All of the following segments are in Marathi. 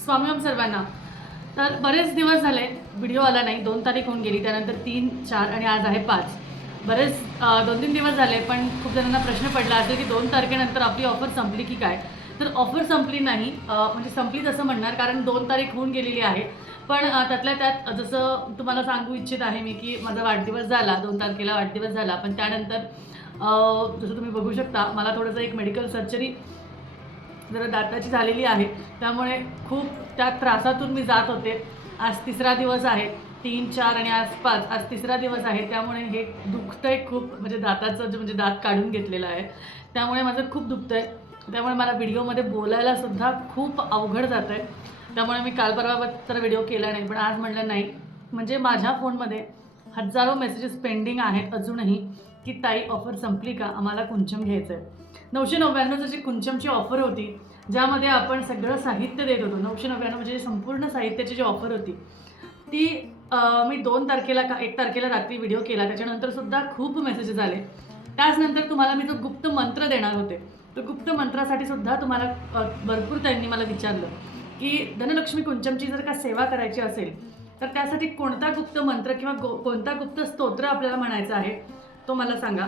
स्वामीम सर्वांना. तर बरेच दिवस झाले व्हिडिओ आला नाही. 2 तारीख होऊन गेली, त्यानंतर 3, 4 आणि आज आहे 5. बरेच 2-3 दिवस झाले, पण खूप जणांना प्रश्न पडला असेल की 2 तारखेनंतर आपली ऑफर संपली की काय. तर ऑफर संपली नाही, म्हणजे संपलीच असं म्हणणार, कारण 2 तारीख होऊन गेलेली आहे. पण त्यातल्या त्यात जसं तुम्हाला सांगू इच्छित आहे मी की माझा वाढदिवस झाला, 2 तारखेला वाढदिवस झाला. पण त्यानंतर जसं तुम्ही बघू शकता, मला थोडंसं एक मेडिकल सर्जरी जरा दाताची झालेली आहे, त्यामुळे खूप त्या त्रासातून मी जात होते. आज 3रा दिवस आहे. 3, 4 आणि आज 5. आज 3रा दिवस आहे, त्यामुळे हे दुखतंय खूप. म्हणजे दाताचं म्हणजे दात काढून घेतलेलं आहे, त्यामुळे माझं खूप दुखतंय. त्यामुळे मला व्हिडिओमध्ये बोलायलासुद्धा खूप अवघड जातं आहे. त्यामुळे मी काल परवा तर व्हिडिओ केला नाही, पण आज म्हटलं नाही. म्हणजे माझ्या फोनमध्ये हजारो मेसेजेस पेंडिंग आहेत अजूनही की ताई ऑफर संपली का, आम्हाला कुंचम घ्यायचं आहे. 999 जी कुंचमची ऑफर होती, ज्यामध्ये आपण सगळं साहित्य देत होतो. 999 म्हणजे संपूर्ण साहित्याची जी ऑफर होती ती मी 2 तारखेला 1 तारखेला रात्री व्हिडिओ केला. त्याच्यानंतरसुद्धा खूप मेसेजेस आले. त्याचनंतर तुम्हाला मी जो गुप्त मंत्र देणार होते, तो गुप्त मंत्रासाठी सुद्धा तुम्हाला भरपूर त्यांनी मला विचारलं की धनलक्ष्मी कुंचमची जर का सेवा करायची असेल तर त्यासाठी कोणता गुप्त मंत्र किंवा कोणता गुप्त स्तोत्र आपल्याला म्हणायचं आहे, तो मला सांगा.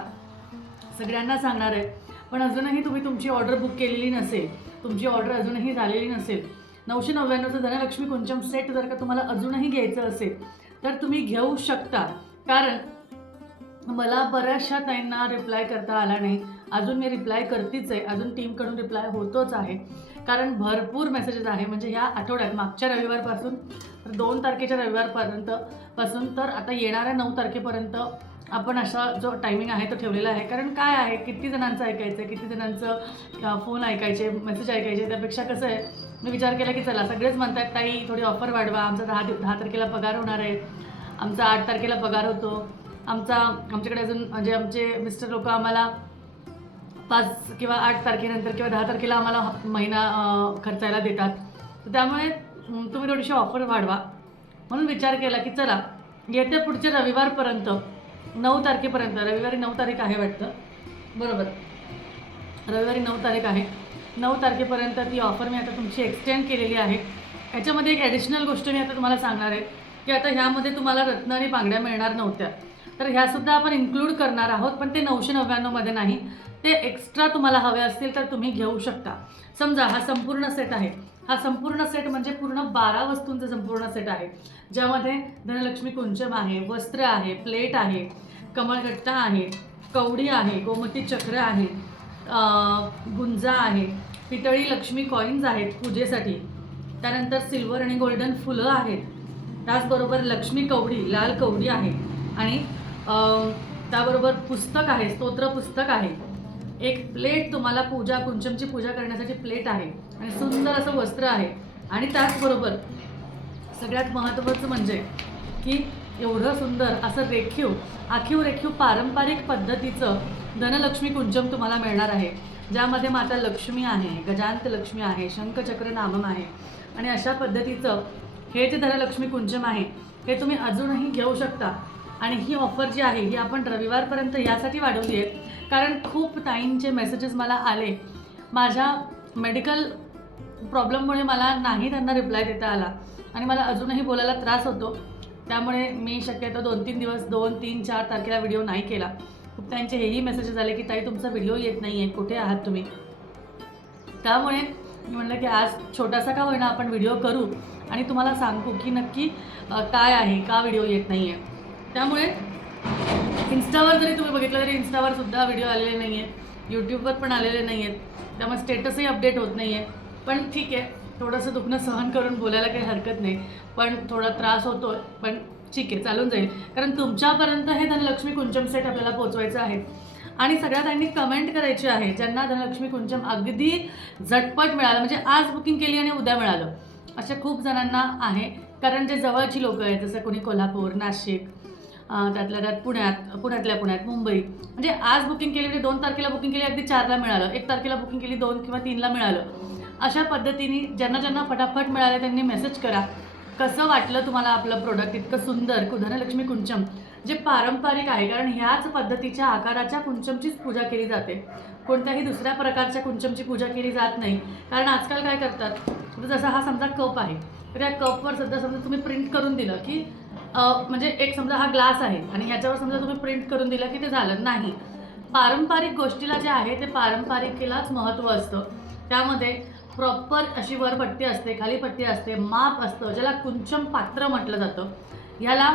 सगळ्यांना सांगणार आहे. पण अजूनही तुम्ही तुमची ऑर्डर बुक केलेली नसेल, तुमची ऑर्डर अजूनही झालेली नसेल, 999चं धनलक्ष्मी कुंचम सेट जर का तुम्हाला अजूनही घ्यायचं असेल तर तुम्ही घेऊ शकता. कारण मला बऱ्याचशा ताईंना रिप्लाय करता आला नाही. अजून मी रिप्लाय करतीच आहे, अजून टीमकडून रिप्लाय होतोच आहे, कारण भरपूर मेसेजेस आहे. म्हणजे ह्या आठवड्यात मागच्या रविवारपासून तर 2 तारखेच्या रविवारपर्यंत तर आता येणाऱ्या 9 तारखेपर्यंत आपण असा जो टायमिंग आहे तो ठेवलेला आहे. कारण काय आहे, किती जणांचं ऐकायचं, किती जणांचं फोन ऐकायचे, मेसेज ऐकायचे. त्यापेक्षा कसं आहे, मी विचार केला की चला, सगळेच म्हणतात ताई थोडी ऑफर वाढवा, आमचा 10 तारखेला पगार होणार आहे, आमचा 8 तारखेला पगार होतो, आमच्याकडे अजून म्हणजे आमचे मिस्टर लोक आम्हाला 5 किंवा 8 तारखेनंतर किंवा 10 तारखेला आम्हाला महिना खर्चायला देतात. तर त्यामुळे तुम्ही थोडीशी ऑफर वाढवा. म्हणून विचार केला की चला, येत्या पुढच्या रविवारपर्यंत 9 तारखेपर्यंत, रविवारी 9 तारीख आहे वाटतं, बरोबर, रविवारी 9 तारीख आहे. 9 तारखेपर्यंत ती ऑफर मी आता तुमची एक्सटेंड केलेली आहे. ह्याच्यामध्ये एक ॲडिशनल गोष्ट मी आता तुम्हाला सांगणार आहे की आता ह्यामध्ये तुम्हाला रत्न आणि बांगड्या मिळणार नव्हत्या, तर ह्यासुद्धा आपण इन्क्लूड करणार आहोत. पण ते 999मध्ये नाही, ते एक्स्ट्रा तुम्हाला हवे असतील तर तुम्ही घेऊ शकता. समजा हा संपूर्ण सेट आहे, हा संपूर्ण सेट म्हणजे पूर्ण 12 वस्तूंचा संपूर्ण सेट आहे, ज्यामध्ये धनलक्ष्मी कुंचम आहे, वस्त्र आहे, प्लेट आहे, कमळगट्टा आहे, कवडी आहे, गोमती चक्र आहे, गुंजा आहे, पितळी लक्ष्मी कॉईन्स आहेत पूजेसाठी, त्यानंतर सिल्वर आणि गोल्डन फुलं आहेत, त्याचबरोबर लक्ष्मी कवडी, लाल कवडी आहे, आणि त्याबरोबर पुस्तक आहे, स्तोत्र पुस्तक आहे, एक प्लेट तुम्हाला कुंचमची पूजा करण्यासाठी प्लेट आहे, आणि सुंदर असं वस्त्र आहे. आणि त्याचबरोबर सगळ्यात महत्त्वाचं म्हणजे की एवढं सुंदर असं आखीव रेखीव पारंपरिक पद्धतीचं धनलक्ष्मी कुंचम तुम्हाला मिळणार आहे, ज्यामध्ये माता लक्ष्मी आहे, गजांत लक्ष्मी आहे, शंखचक्र नामम आहे. आणि अशा पद्धतीचं हे जे धनलक्ष्मी कुंचम आहे हे तुम्ही अजूनही घेऊ शकता. आणि ही ऑफर जी आहे ही आपण रविवारपर्यंत यासाठी वाढवली आहे कारण खूप ताईंचे मेसेजेस मला आले. माझ्या मेडिकल प्रॉब्लेममुळे मला नाही त्यांना रिप्लाय देता आला आणि मला अजूनही बोलायला त्रास होतो. त्यामुळे मी शक्यतो 2-3 दिवस 2, 3, 4 तारखेला व्हिडिओ नाही केला. खूप त्यांचे हेही मेसेजेस आले की ताई तुमचा व्हिडिओ येत नाही आहे, कुठे आहात तुम्ही. त्यामुळे मी म्हटलं की आज छोटासा का होईना आपण व्हिडिओ करू आणि तुम्हाला सांगू की नक्की काय आहे, का व्हिडिओ येत नाही आहे. त्यामुळे इन्स्टावर जरी तुम्ही बघितलं तरी इन्स्टावर सुद्धा व्हिडिओ आलेले नाही आहेत, यूट्यूबवर पण आलेले नाही आहेत, त्यामुळे स्टेटसही अपडेट होत नाही आहे. पण ठीक आहे, थोडंसं दुखणं सहन करून बोलायला काही हरकत नाही, पण थोडा त्रास होतो, पण ठीक आहे, चालून जाईल. कारण तुमच्यापर्यंत हे धनलक्ष्मी कुंचम सेट आपल्याला पोचवायचं आहे. आणि सगळ्यात त्यांनी कमेंट करायची आहे ज्यांना धनलक्ष्मी कुंचम अगदी झटपट मिळालं, म्हणजे आज बुकिंग केली आणि उद्या मिळालं, अशा खूप जणांना आहे. कारण जे जवळची लोकं आहेत, जसं कोणी कोल्हापूर, नाशिक, त्यातल्या त्यात पुण्यातल्या पुण्यात, मुंबई, म्हणजे आज बुकिंग केली, म्हणजे 2 तारखेला बुकिंग केली, अगदी 4ला मिळालं, 1 तारखेला बुकिंग केली, 2 किंवा 3ला मिळालं. अशा पद्धतीने ज्यांना फटाफट मिळालं त्यांनी मेसेज करा. कसं वाटलं तुम्हाला आपलं प्रोडक्ट इतकं सुंदर धनलक्ष्मी कुंचम जे पारंपरिक आहे, कारण ह्याच पद्धतीच्या आकाराच्या कुंचमचीच पूजा केली जाते, कोणत्याही दुसऱ्या प्रकारच्या कुंचमची पूजा केली जात नाही. कारण आजकाल काय करतात, जसा हा समजा कप आहे तर या कपवर सुद्धा समजा तुम्ही प्रिंट करून दिलं की म्हणजे एक समजा हा ग्लास आहे आणि ह्याच्यावर समजा तुम्ही प्रिंट करून दिलं की ते झालं नाही. पारंपरिक गोष्टीला जे आहे ते पारंपरिकेलाच महत्त्व असतं. त्यामध्ये प्रॉपर अशी वर पट्टी असते, खाली पट्टी असते, माप असतं, ज्याला कुंचम पात्र म्हटलं जातं. ह्याला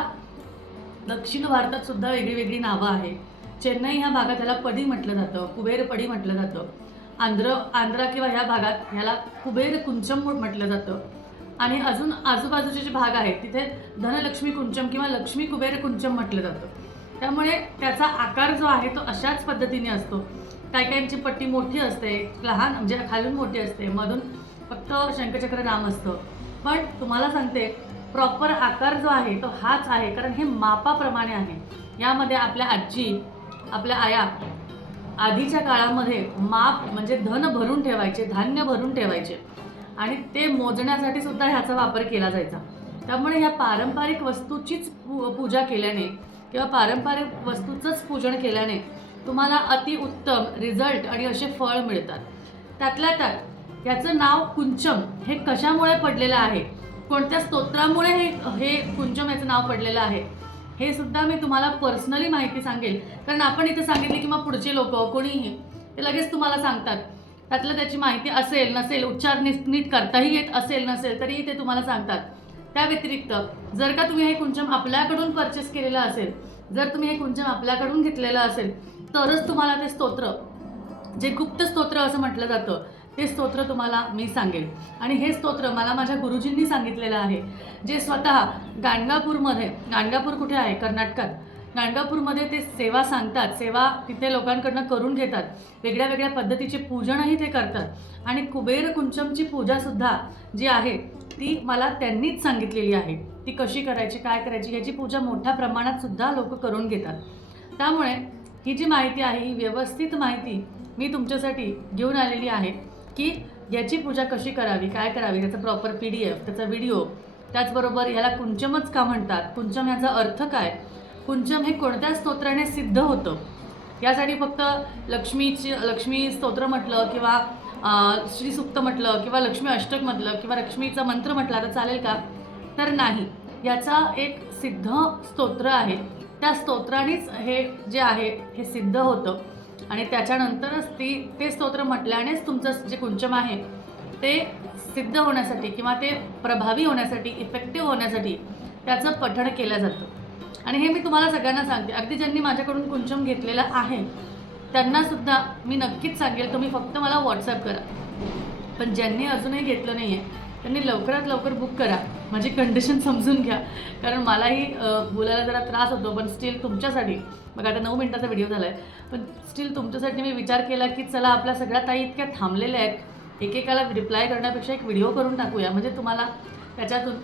दक्षिण भारतात सुद्धा वेगळी वेगळी नावं आहे. चेन्नई ह्या भागात ह्याला पडी म्हटलं जातं, कुबेर पडी म्हटलं जातं. आंध्रा किंवा ह्या भागात ह्याला कुबेर कुंचम म्हटलं जातं. आणि अजून आजूबाजूचे जे भाग आहेत तिथे धनलक्ष्मी कुंचम किंवा लक्ष्मी कुबेर कुंचम म्हटलं जातं. त्यामुळे त्याचा आकार जो आहे तो अशाच पद्धतीने असतो. काही काहींची पट्टी मोठी असते, लहान म्हणजे खालून मोठी असते, मधून फक्त शंखचक्र नाम असतं. पण तुम्हाला सांगते प्रॉपर आकार जो आहे तो हाच आहे, कारण हे मापाप्रमाणे आहे. यामध्ये आपल्या आजी, आपल्या आया आधीच्या काळामध्ये माप म्हणजे धन भरून ठेवायचे, धान्य भरून ठेवायचे आणि ते मोजण्यासाठी सुद्धा ह्याचा वापर केला जायचा. त्यामुळे ह्या पारंपरिक वस्तूचीच पूजा केल्याने किंवा पारंपरिक वस्तूचंच पूजन केल्याने तुम्हाला अतिउत्तम रिझल्ट आणि असे फळ मिळतात. त्यातल्या त्यात याचं नाव कुंचम हे कशामुळे पडलेलं आहे, कोणत्या स्तोत्रामुळे हे कुंचम याचं नाव पडलेलं आहे, हे सुद्धा मी तुम्हाला पर्सनली माहिती सांगेल. कारण आपण इथे सांगितले की मग पुढचे लोक कोणीही ते लगेच तुम्हाला सांगतात. त्यातलं त्याची माहिती असेल नसेल, उच्चार नीट करताही येत असेल नसेल तरीही ते तुम्हाला सांगतात. त्या व्यतिरिक्त जर का तुम्ही हे कुंचम आपल्याकडून परचेस केलेलं असेल, जर तुम्ही हे कुंचम आपल्याकडून घेतलेलं असेल तरच तुम्हाला ते स्तोत्र, जे गुप्त स्तोत्र असं म्हटलं जातं, ते स्तोत्र तुम्हाला मी सांगेल. आणि हे स्तोत्र मला माझ्या गुरुजींनी सांगितलेलं आहे, जे स्वतः गाणगापूर कुठे आहे, कर्नाटकात. गाणगापूरमध्ये ते सेवा सांगतात, सेवा तिथे लोकांकडनं करून घेतात, वेगळ्या वेगळ्या पद्धतीचे पूजनही ते करतात. आणि कुबेर कुंचमची पूजासुद्धा जी आहे ती मला त्यांनीच सांगितलेली आहे. ती कशी करायची, काय करायची, ह्याची पूजा मोठ्या प्रमाणात सुद्धा लोक करून घेतात. त्यामुळे ही जी माहिती आहे ही व्यवस्थित माहिती मी तुमच्यासाठी घेऊन आलेली आहे की याची पूजा कशी करावी, काय करावी, त्याचा प्रॉपर PDF, त्याचा व्हिडिओ, त्याचबरोबर ह्याला कुंचमच का म्हणतात, कुंचम ह्याचा अर्थ काय, कुंचम हे कोणत्या स्तोत्राने सिद्ध होतं, यासाठी फक्त लक्ष्मी स्तोत्र म्हटलं किंवा श्री सूक्त म्हटलं किंवा लक्ष्मी अष्टक म्हटलं किंवा लक्ष्मीचा मंत्र म्हटला तर चालेल का, तर नाही. याचा एक सिद्ध स्तोत्र आहे, त्या स्तोत्रानेच हे जे आहे हे सिद्ध होतं आणि त्याच्यानंतरच ते स्तोत्र म्हटल्यानेच तुमचं जे कुंचम आहे ते सिद्ध होण्यासाठी किंवा ते प्रभावी होण्यासाठी, इफेक्टिव्ह होण्यासाठी त्याचं पठण केलं जातं. आणि हे मी तुम्हाला सगळ्यांना सांगते, अगदी ज्यांनी माझ्याकडून कुंचम घेतलेलं आहे त्यांनासुद्धा मी नक्कीच सांगेल, तुम्ही फक्त मला व्हॉट्सअप करा. पण ज्यांनी अजूनही घेतलं नाही आहे त्यांनी लवकरात लवकर बुक करा, माझी कंडिशन समजून घ्या. कारण मलाही बोलायला जरा त्रास होतो, पण स्टील तुमच्यासाठी, बघा आता 9 मिनिटाचा व्हिडिओ झाला आहे, पण स्टील तुमच्यासाठी मी विचार केला की चला आपल्या सगळ्या ताई इतक्या थांबलेल्या आहेत, एकेकाला रिप्लाय करण्यापेक्षा एक व्हिडिओ करून टाकूया, म्हणजे तुम्हाला त्याच्यातून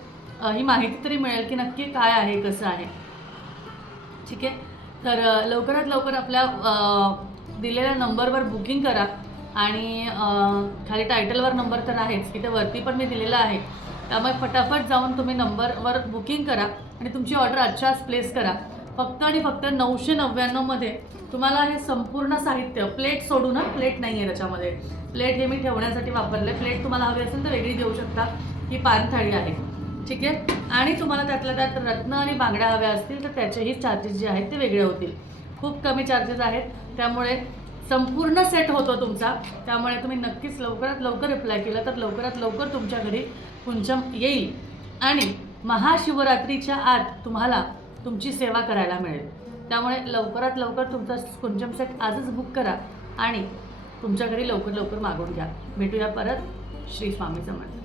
ही माहिती तरी मिळेल की नक्की काय आहे, कसं आहे. ठीक आहे, तर लवकरात लवकर आपल्या दिलेल्या नंबरवर बुकिंग करा. आणि खाली टायटलवर नंबर तर आहेच, इथे वरती पण मी दिलेला आहे. त्यामुळे फटाफट जाऊन तुम्ही नंबरवर बुकिंग करा आणि तुमची ऑर्डर आजच्याच प्लेस करा. फक्त आणि फक्त 999मध्ये तुम्हाला हे संपूर्ण साहित्य, प्लेट सोडून, प्लेट नाही आहे त्याच्यामध्ये, प्लेट हे मी ठेवण्यासाठी वापरले. प्लेट तुम्हाला हवी असेल तर वेगळी देऊ शकता, ही पानथाळी आहे. ठीक आहे, आणि तुम्हाला त्यातल्या त्यात रत्न आणि बांगड्या हव्या असतील तर त्याचेही चार्जेस जे आहेत ते वेगळे होतील. खूप कमी चार्जेस आहेत, त्यामुळे संपूर्ण सेट होतो तुमचा. त्यामुळे तुम्ही नक्कीच लवकरात लवकर रिप्लाय केला तर लवकरात लवकर तुमच्या घरी कुंचम येईल आणि महाशिवरात्रीच्या आत तुम्हाला तुमची सेवा करायला मिळेल. त्यामुळे लवकरात लवकर तुमचा कुंचम सेट आजच बुक करा आणि तुमच्या घरी लवकर लवकर मागवून घ्या. भेटूया परत. श्री स्वामी समर्थ.